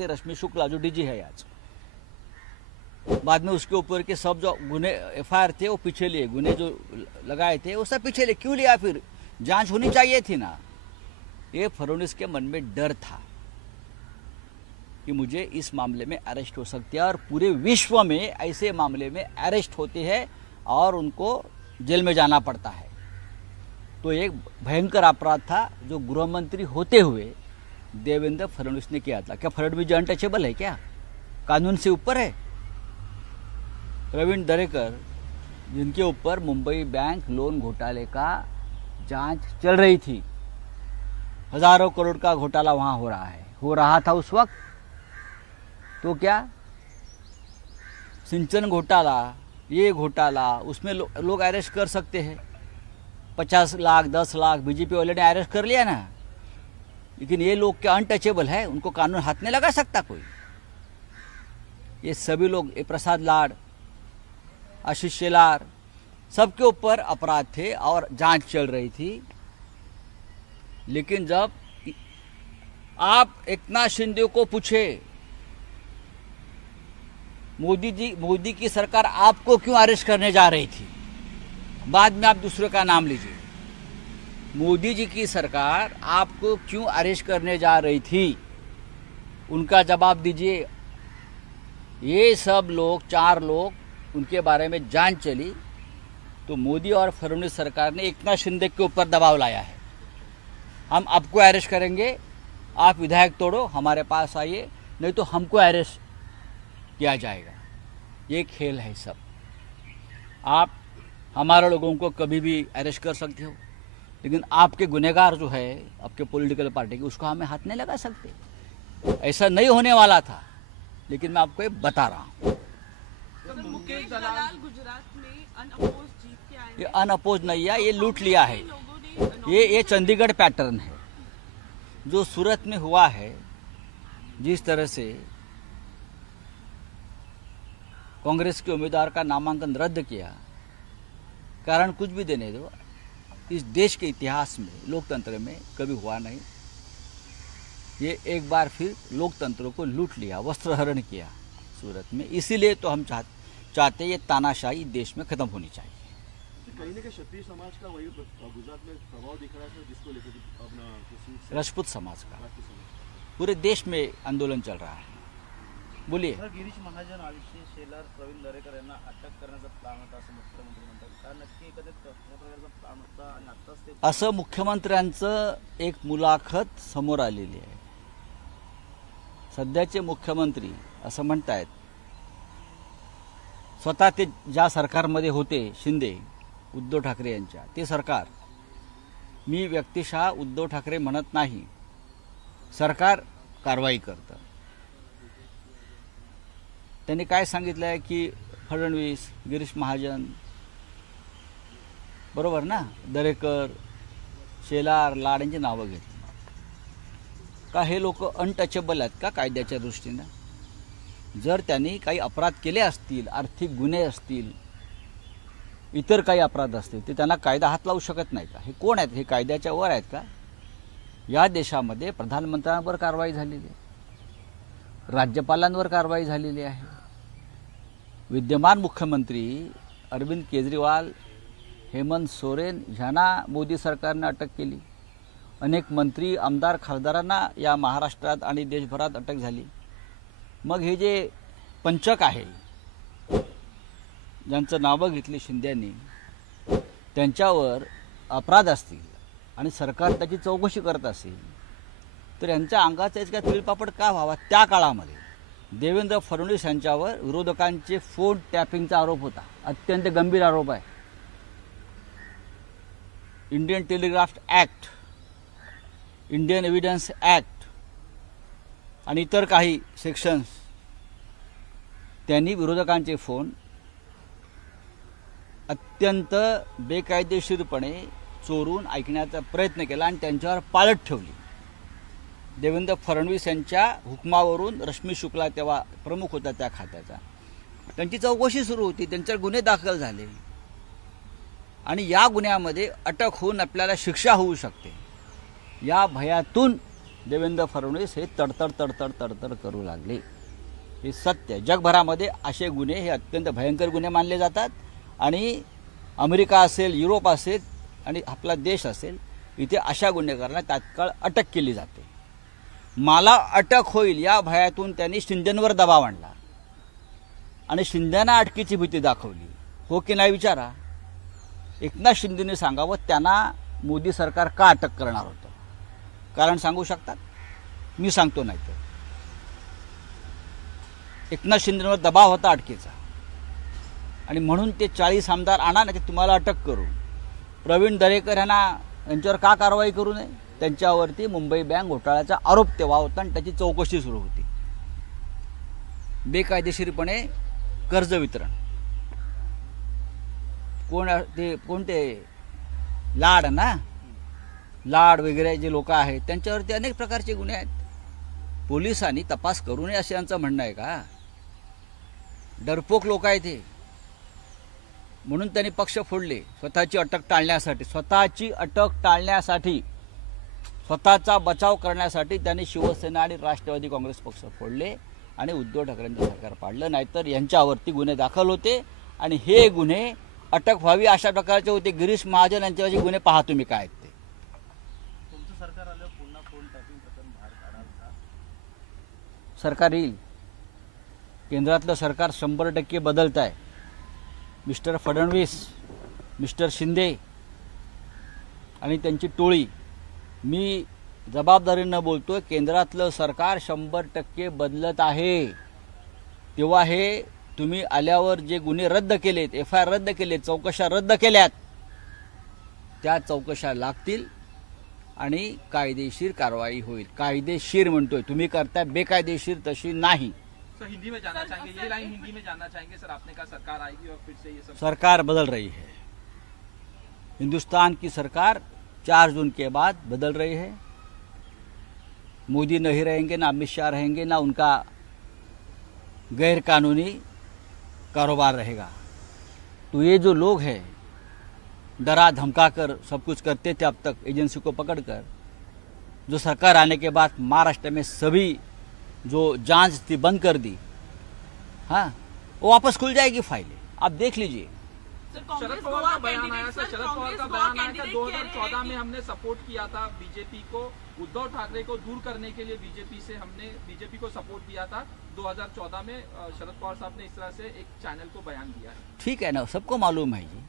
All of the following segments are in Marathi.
थे रश्मि शुक्ला, जो डीजी है आज। बाद में उसके ऊपर के सब जो गुने एफआईआर थे वो पीछे लिए, गुने जो लगाए थे वो सब पीछे लिए। क्यों लिया? फिर जांच होनी चाहिए थी ना। ये फडणवीस के मन में डर था कि मुझे इस मामले में अरेस्ट हो सकती है, और पूरे विश्व में ऐसे मामले में अरेस्ट होते हैं और उनको जेल में जाना पड़ता है। तो एक भयंकर अपराध था जो गृह मंत्री होते हुए देवेंद्र फडणवीस ने किया था। क्या फडणवीस जी अनटचेबल है क्या? कानून से ऊपर है? प्रवीण दरेकर, जिनके ऊपर मुंबई बैंक लोन घोटाले का जांच चल रही थी, हजारों करोड़ का घोटाला वहां हो रहा था उस वक्त, तो क्या सिंचन घोटाला, ये घोटाला, उसमें लोग अरेस्ट कर सकते हैं। 50 लाख 10 लाख बीजेपी वाले ने अरेस्ट कर लिया ना। लेकिन ये लोग क्या अनटचेबल है? उनको कानून हाथ नहीं लगा सकता कोई। ये सभी लोग, ये प्रसाद लाड, आशीष शेलार, सबके ऊपर अपराध थे और जांच चल रही थी। लेकिन जब आप एकनाथ शिंदे को पूछे, मोदी की सरकार आपको क्यों अरेस्ट करने जा रही थी, बाद में आप दूसरे का नाम लीजिए, मोदी जी की सरकार आपको क्यों अरेस्ट करने जा रही थी, उनका जवाब दीजिए। ये सब लोग, 4 लोग, उनके बारे में जांच चली तो मोदी और फडणवीस सरकार ने एकनाथ शिंदे के ऊपर दबाव लाया है। हम आपको अरेस्ट करेंगे, आप विधायक तोड़ो, हमारे पास आइए, नहीं तो हमको अरेस्ट किया जाएगा। ये खेल है सब। आप हमारे लोगों को कभी भी अरेस्ट कर सकते हो, लेकिन आपके गुनहगार जो है आपके पॉलिटिकल पार्टी के, उसको हमें हाथ नहीं लगा सकते। ऐसा नहीं होने वाला था, लेकिन मैं आपको ये बता रहा हूँ। मुकेश दलाल गुजरात में अनअपोज जीत के आए। ये अनअपोज नहीं है, ये लूट लिया है। ये चंडीगढ़ पैटर्न है जो सूरत में हुआ है। जिस तरह से कांग्रेस के उम्मीदवार का नामांकन रद्द किया, कारण कुछ भी देने दो, इस देश के इतिहास में, लोकतंत्र में कभी हुआ नहीं। ये एक बार फिर लोकतंत्र को लूट लिया, वस्त्रहरण किया सूरत में। इसीलिए तो हम चाहते ये तानाशाही देश में खत्म होनी चाहिए। कहीं ना कहीं क्षत्रिय समाज का वही गुजरात में प्रभाव दिख रहा है, जिसको लेकर अपना राजपूत समाज का पूरे देश में आंदोलन चल रहा है। बोलिए। गिरीश महाजन, आशिष शेलार, प्रवीण दरेकर यांना अटक करण्याचा प्लॅन होता असं मुख्यमंत्री म्हणतात. काय नक्की एकत्रित प्रकारचा प्लॅन होता आणि आताच ते असं मुख्यमंत्र्यांचं एक मुलाखत समोर आलेली आहे। सध्याचे मुख्यमंत्री असं म्हणतायत, स्वतः ते ज्या सरकारमध्ये होते, शिंदे, उद्धव ठाकरे यांच्या, ते सरकार, मी व्यक्तिशः उद्धव ठाकरे म्हणत नाही, सरकार कारवाई करतं। त्यांनी काय सांगितलं आहे की फडणवीस, गिरीश महाजन, बरोबर ना, दरेकर, शेलार, लाड यांची नावं घेतली का? हे लोक अनटचेबल आहेत का कायद्याच्या दृष्टीने? जर त्यांनी काही अपराध केले असतील, आर्थिक गुन्हे असतील, इतर काही अपराध असतील, ते त्यांना कायदा हात लावू शकत नाही का? हे कोण आहेत? हे कायद्याच्या वर आहेत का? या देशामध्ये प्रधानमंत्र्यांवर कारवाई झालेली आहे, राज्यपालांवर कारवाई झालेली आहे। विद्यमान मुख्यमंत्री अरविंद केजरीवाल, हेमंत सोरेन ह्यांना मोदी सरकारने अटक केली। अनेक मंत्री, आमदार, खासदारांना या महाराष्ट्रात आणि देशभरात अटक झाली। मग हे जे पंचक आहे, ज्यांचं नावं घेतली शिंद्यांनी, त्यांच्यावर अपराध असतील आणि सरकार त्याची चौकशी करत असेल, तर यांच्या अंगाचा इतका तिळपापड का व्हावा? त्या काळामध्ये देवेंद्र फडणवीस यांच्यावर विरोधकांचे फोन टॅपिंगचा आरोप होता, अत्यंत गंभीर आरोप आहे। Indian telegraph act, Indian evidence act आणि इतर काही सेक्शन्स, त्यांनी विरोधकांचे फोन अत्यंत बेकायदेशीरपणे चोरून ऐकण्याचा प्रयत्न केला आणि त्यांच्यावर पाळत ठेवली। देवेंद्र फडणवीस यांच्या हुकमावरून रश्मी शुक्ला तेव्हा प्रमुख होता त्या खात्याचा, त्यांची चौकशी सुरू होती, त्यांच्यावर गुन्हे दाखल झाले आणि या गुन्ह्यामध्ये अटक होऊन आपल्याला शिक्षा होऊ शकते, या भयातून देवेंद्र फडणवीस हे तडतड करू लागले. हे सत्य आहे. जगभरामध्ये असे गुन्हे हे अत्यंत भयंकर गुन्हे मानले जातात आणि अमेरिका असेल, युरोप असेल आणि आपला देश असेल, इथे अशा गुन्हेगारांना तात्काळ अटक केली जाते. मला अटक होईल या भयातून त्यांनी शिंदेंवर दबाव आणला आणि शिंदेना अटकेची भीती दाखवली. हो की नाही विचारा. एकनाथ शिंदेने सांगावं त्यांना मोदी सरकार का अटक करणार होतं. कारण सांगू शकतात. मी सांगतो. नाही तर एकनाथ शिंदेवर दबाव होता अटकेचा आणि म्हणून ते 40 आमदार आणा ना, ते तुम्हाला अटक करू. प्रवीण दरेकर यांच्यावर का कारवाई करू नये. त्यांच्यावरती मुंबई बँक घोटाळ्याचा आरोप तेव्हा होता आणि त्याची चौकशी सुरू होती. बेकायदेशीरपणे कर्ज वितरण, कोणते लाड ना, लाड वगैरे जे लोक आहेत त्यांच्यावरती अनेक प्रकारचे गुन्हे आहेत. पोलिसांनी तपास करू नये असे यांचं म्हणणं आहे का. डरपोक लोक आहेत ते. म्हणून त्यांनी पक्ष फोडले स्वतःची अटक टाळण्यासाठी, स्वतःचा बचाव करण्यासाठी त्यांनी शिवसेना आणि राष्ट्रवादी काँग्रेस पक्ष फोडले आणि उद्धव ठाकरेंचं सरकार पाडलं. नाहीतर यांच्यावरती गुन्हे दाखल होते आणि हे गुन्हे अटक व्हावी अशा प्रकारचे होते. गिरीश महाजन यांच्यावरचे गुन्हे पहा तुम्ही काय आहेत ते. तुमचं सरकार आल्यावर पुन्हा फोन टॅपिंग प्रकरण बाहेर काढाल का? सरकार येईल. केंद्रातलं सरकार 100% बदलत आहे. मिस्टर फडणवीस, मिस्टर शिंदे आणि त्यांची टोळी, मी जबाबदारीनं बोलतोय, केंद्रातलं सरकार 100% बदलत आहे. तेव्हा हे तुम्ही आल्यावर जे गुन्हे रद्द केलेत, FIR रद्द केलेत, चौकशा रद्द केल्यात, त्या चौकशा लागतील आणि कायदेशीर कारवाई होईल. कायदेशीर म्हणतोय, तुम्ही करताय बेकायदेशीर तशी नाही. सर हिंदी में जानना चाहेंगे, ये लाइन हिंदी में जानना चाहेंगे सर. आपने कहा सरकार आएगी और फिर से ये सब सरकार बदल रही है. हिंदुस्तान की सरकार 4 जून के बाद बदल रही है. मोदी नहीं रहेंगे, ना अमित शाह रहेंगे, ना उनका गैर कानूनी कारोबार रहेगा. तो ये जो लोग हैं डरा धमका कर सब कुछ करते थे अब तक एजेंसी को पकड़कर, जो सरकार आने के बाद महाराष्ट्र में सभी जो जांच थी बंद कर दी, हाँ, वो वापस खुल जाएगी फाइलें. आप देख लीजिए. शरद पवार का बयान आया सर, शरद पवार का बयान आया था 2014 में हमने सपोर्ट किया था बीजेपी को, उद्धव ठाकरे को दूर करने के लिए बीजेपी से हमने बीजेपी को सपोर्ट दिया था. 2014 में शरद पवार साहब ने इस तरह से एक चैनल को बयान दिया है. ठीक है ना, सबको मालूम है जी.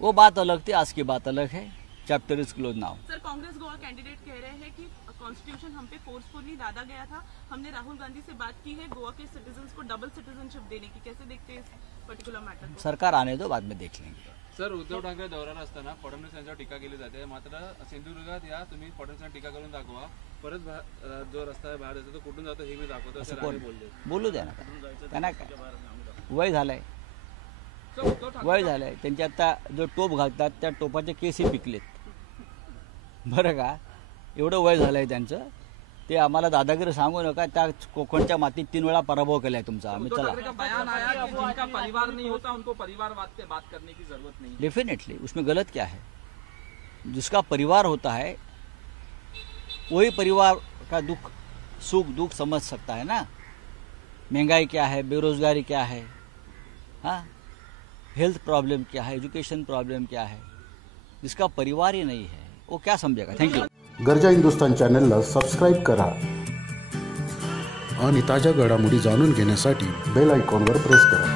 वो बात अलग थी, आज की बात अलग है. Chapter is close now. Sir Congress Goa candidate कह रहे हैं कि कॉन्स्टिट्यूशन हम पे फोर्सफुली लादा गया था. हमने राहुल गांधी से बात की है गोवा के सिटीजन्स को डबल सिटीजनशिप देने की. कैसे देखते हैं इस पर्टिकुलर मैटर को? सरकार आने दो, बाद में देख लेंगे. सर उद्धव ठाकरे दौऱ्यावर असताना फडणवीस यांच्यावर टीका केली जाते. मात्र सिंधुदुर्गात या तुम्ही फडणवीसांना टीका करून दाखवा, परत जो रस्ता आहे बाहेर जातो तो कुठून जातो हे मी दाखवतो असं राणे बोलले. बोलू द्या ना, त्यांना काय वय झालंय. सर उद्धव ठाकरे वय झालंय त्यांचे. आता जो टोप घालतात त्या टोपाचे केसही पिकलेत, बरं का. एवढं वय झालंय त्यांचं. ते आम्हाला दादागिरी सांगू नका. त्या कोकणच्या मातीत 3 वेळा पराभव केलाय तुमचा. आम्ही उद्धव चला. ठाकरे का बयान आया कि जिनका परिवार नहीं होता उनको परिवारवाद पे बात करने की जरूरत नहीं. डेफिनेटली उसमें गलत क्या है. जिसका परिवार होता है वही परिवार का दुख सुख दुख समझ सकता है ना. महंगाई क्या है, बेरोजगारी क्या है, हाँ, हेल्थ प्रॉब्लम क्या है, एजुकेशन प्रॉब्लम क्या है. जिसका परिवार ही नहीं है वो क्या समझेगा. थँक्यू. गरजा हिंदुस्तान चॅनलला सबस्क्राईब करा आणि ताज्या घडामोडी जाणून घेण्यासाठी बेल आयकॉनवर प्रेस करा.